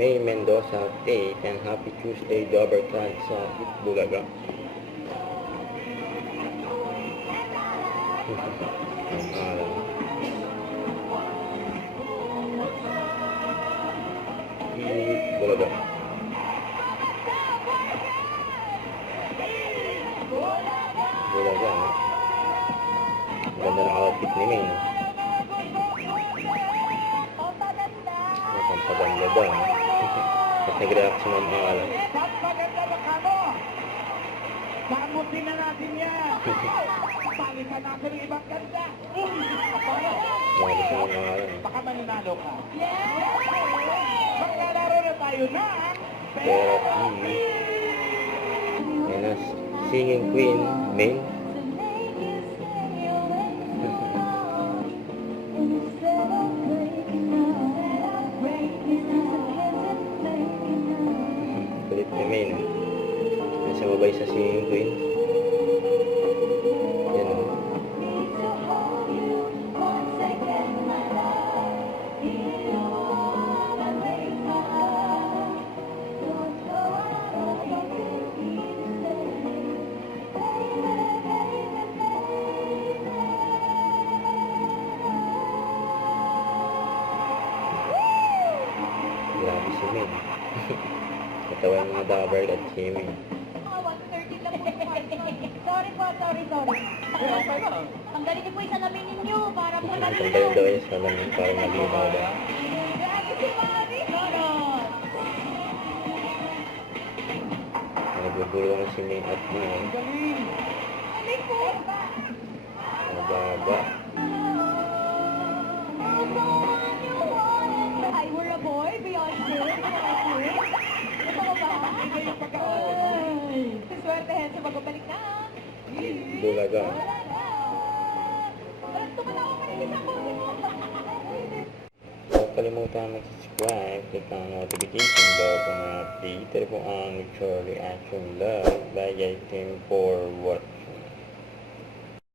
May Mendoza Tate and Happy Tuesday Dobercat sa Itbulaga. Itbulaga. Bulaga. Ganda ng outfit ni May, no? Pampaganda ba? At nag-react si Ma'am Ala. Pampaganda na ka mo! Pamutin na natin yan! Palitan natin ng ibang ganda! Lagi si Ma'am Ala. Baka maninalo ka. Maglalaro na tayo na! Therapy. Yan na, singing queen, May. Kulit ni May, no? Nasa babay sa singing queen. Yan, no? Grabe si May. Katawa yung mga dabber at si May. Sorry po, sorry. Tanggalin niyo po yung salamin ninyo para po Tanggalin daw yung salamin para malinaw ba. Grabe si Mami! Nagbubulungan si May at May. Galing! Alin po? Mababa. I were a boy, Beyonce. Ito ba? Ito yung pagkaon. Swertehan sa magbabalik na. Bulaga. Tumatawa ka rin sa puso mo. Huwag kalimutan mag-subscribe, click ang notification bell kung update po ang mutual reaction live by Team for what